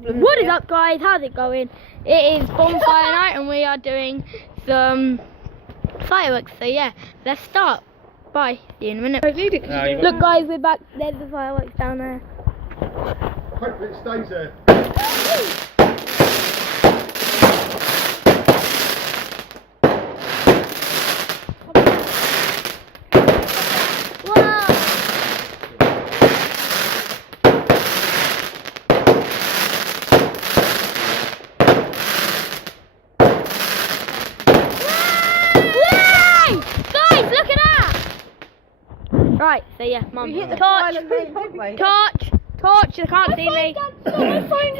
What is up, guys? How's it going? It is bonfire night and we are doing some fireworks. So yeah, let's start. Bye. See you in a minute. Look, guys, we're back. There's the fireworks down there. Hopefully it stays there. Right, so yeah, Mum. Torch, you can't see me. So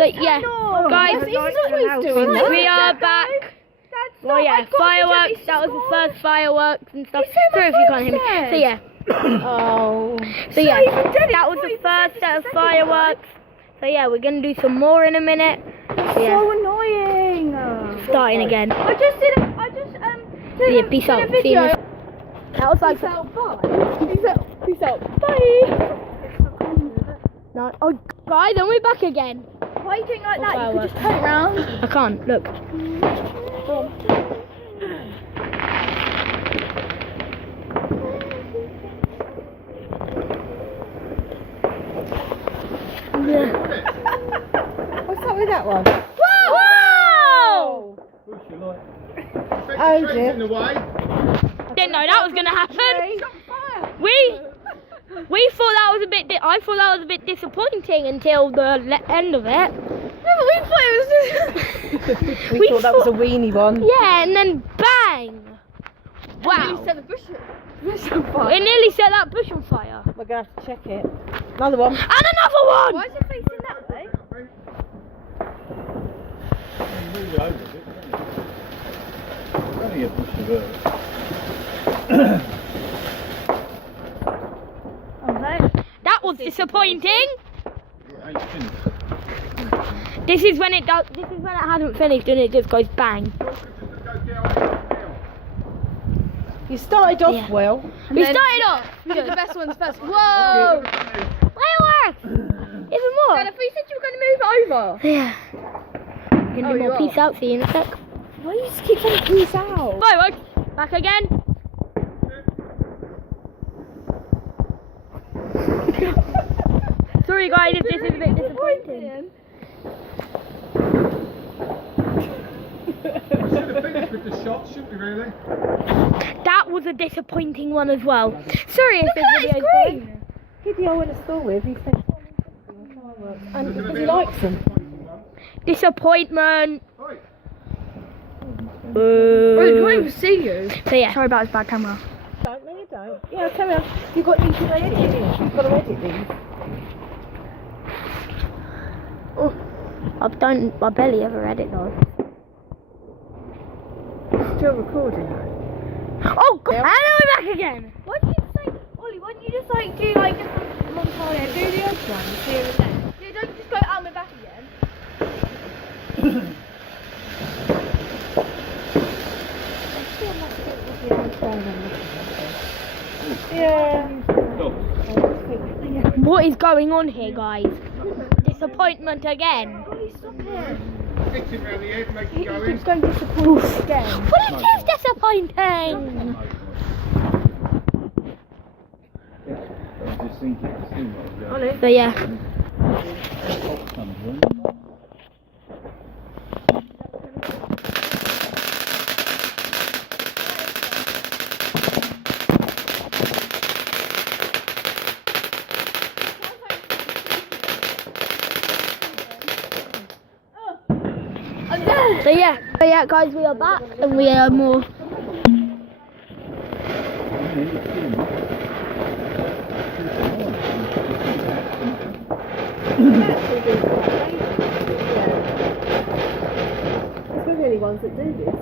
yeah, guys, we are back. Well, yeah, fireworks. That was the first fireworks and stuff. Sorry if you can't hear me. So yeah. So yeah, that was the first set of fireworks. So yeah, we're gonna do some more in a minute. So, yeah. So annoying. Starting again. I just did Yeah, peace out. See you. That was like. Peace out. Bye. No. Oh, guys, and we're back again. Why are you doing like that? You could just turn it around. I can't. Look. What's up with that one? Whoa! Oh dear. Didn't know that was gonna happen. We thought that was a bit. I thought that was a bit disappointing until the end of it. No, but we thought it was. we thought that was a weenie one. Yeah, and then bang! Wow! It nearly set the bush on fire. It nearly set that bush on fire. We're gonna have to check it. Another one. And another one! Why is it facing that way? Only a bush of earth. That was disappointing. This is when it does. This is when it hasn't finished and it just goes bang. You started off well. We started off. We did the best ones first. Whoa! Fireworks! Even more. Dad, I thought you said you were going to move it over. Yeah. We're gonna do more. Peace out. See you in a sec. Why do you just keep saying peace out? Fireworks. Back again. Sorry guys if this is a bit disappointing. Should have finished with the shots, shouldn't we really? That was a disappointing one as well. Sorry if this video is going. Kiddy I went to school with, he said fireworks. And because he likes them. Disappointment. Right. Boo. Well, we can't even see you. So yeah, sorry about this bad camera. Don't, no you don't. Yeah, come on. You've got these to edit, you've got to edit these. Oh, I barely ever edit those. Still recording though. Oh god, and then we're back again. Why don't you just like, Ollie, why don't you just like do like just a montage? Yeah, do the other one, here and there. Yeah, don't just go out and we're back again. Yeah. What is going on here, guys? Disappointment again. Ollie, stop it. Hit him round the head, make He it go keeps in. going disappointed again. But it is disappointing. Ollie. So yeah. So yeah, guys, we are back and we are more. Ones that do this,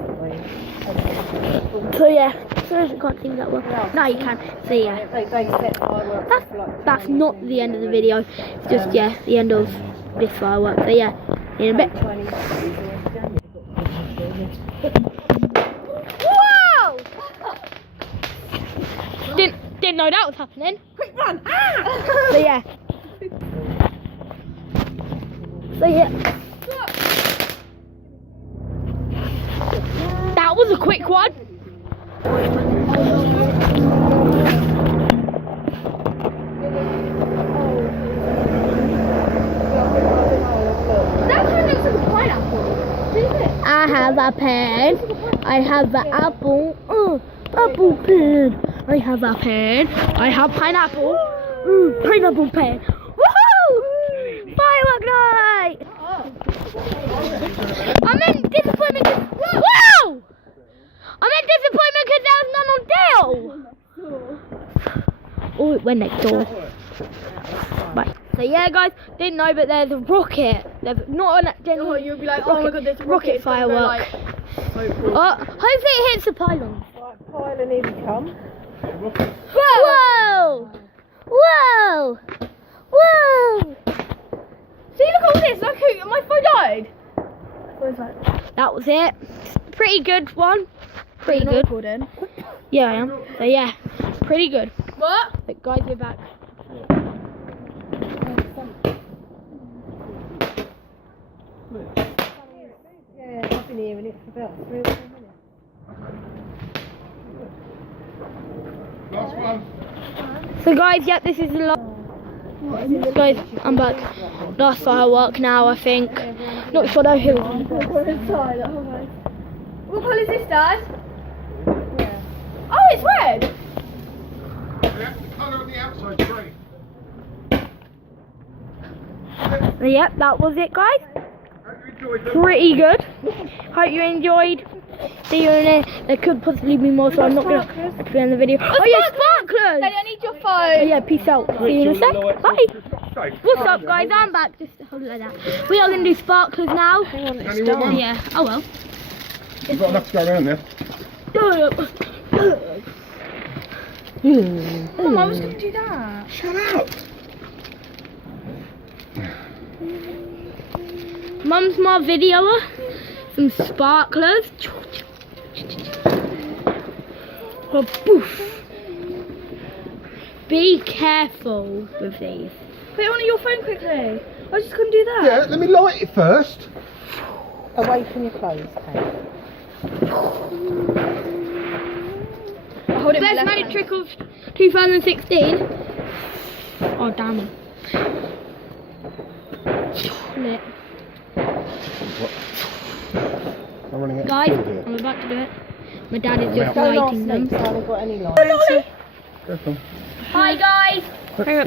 So yeah, sorry if you can't see that well. No, you can. So yeah, they set fireworks that's not the end of the video. It's just the end of this firework. So yeah, in a bit. Whoa! Didn't know that was happening. Quick run! So yeah. So yeah. That was a quick one. That kind of looks like a pineapple. I have a pen. I have an apple. Apple pen. I have a pen. I have pineapple. Pineapple pen. Woohoo! Firework night! I'm in disappointment. Wow! I'm in disappointment because there was none on Dale. Oh, it went next door. Right. So yeah, guys, didn't know, but there's a rocket. There's not a general. You'll be like, rocket, oh my god, there's a rocket firework. Hopefully it hits the pylon. Right, pylon, here we come. Whoa! Whoa! Whoa! See, look at all this. Look, my phone died. What is that? That was it. Pretty good one. Pretty You're not good. recording. Yeah, I am. So yeah, pretty good. What? But guys, we're back. Yeah, I've been hearing it for about 3 or 4 minutes. Last one. So guys, yeah, this is the last. Guys, I'm back. Last firework now, I think. Not sure though who. What colour is this, Dad? Oh, it's red. The colour on the outside green. Yep, that was it, guys. Hope you enjoyed them. Pretty good. Hope you enjoyed. See you in it. There could possibly be more, so I'm not going to end the video. Oh yeah, sparklers! Daddy, I need your Oh phone. yeah, peace out. See you in a sec. Bye. What's up, guys? I'm back. Just hold it like that. We are going to do sparklers now. Only one. Yeah. Oh well. You've got enough to go around there. Mum, I was going to do that. Shut up. Mum's my videoer. Some sparklers. Oh, poof. Be careful with these. Put it on your phone quickly. I was just going to do that. Yeah, let me light it first. Away from your clothes, Kate. Hold it in my Best left Magic hand. Trick of 2016. Oh, damn it. Lit. I'm running out. Guys, I'm about to do it. My dad is just Don't ask lighting me, them. 'cause I haven't got any light. Go from. Hi guys. Yeah.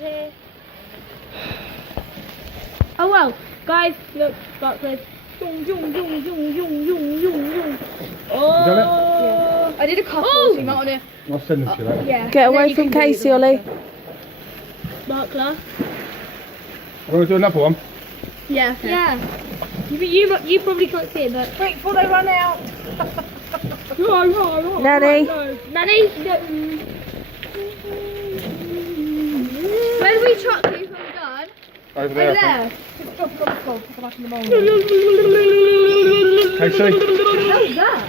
Here. Oh well, guys, look, sparklers. Zoom, zoom, zoom, zoom, zoom, zoom, zoom, zoom. Oh. I did a couple, Oh. so you might want to. I'll send them to you later. Yeah. Get Then away you from can delete Casey, them. Ollie. Sparkler. I'm going to do another one. Yeah. Okay. Yeah. You probably can't see it, but. Quick, before they run out. Nanny. Nanny. Nanny. Where do we truck you when we're done? Over there. Over I there. Just drop it on the floor, pick them up in the morning. think. Casey. What the hell is that?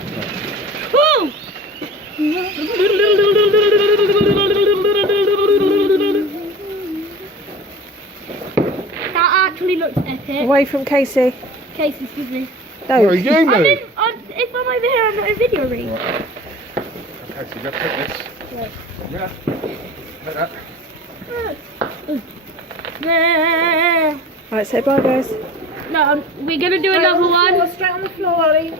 Oh! That actually looks epic. Away from Casey. Casey, excuse me. What are No. you doing, If I'm mate? over here, I'm not in video ring. Casey, you got to take this. Yeah. Like that. Right, say bye, guys. No, we're gonna do another one. Straight on the floor, Ollie.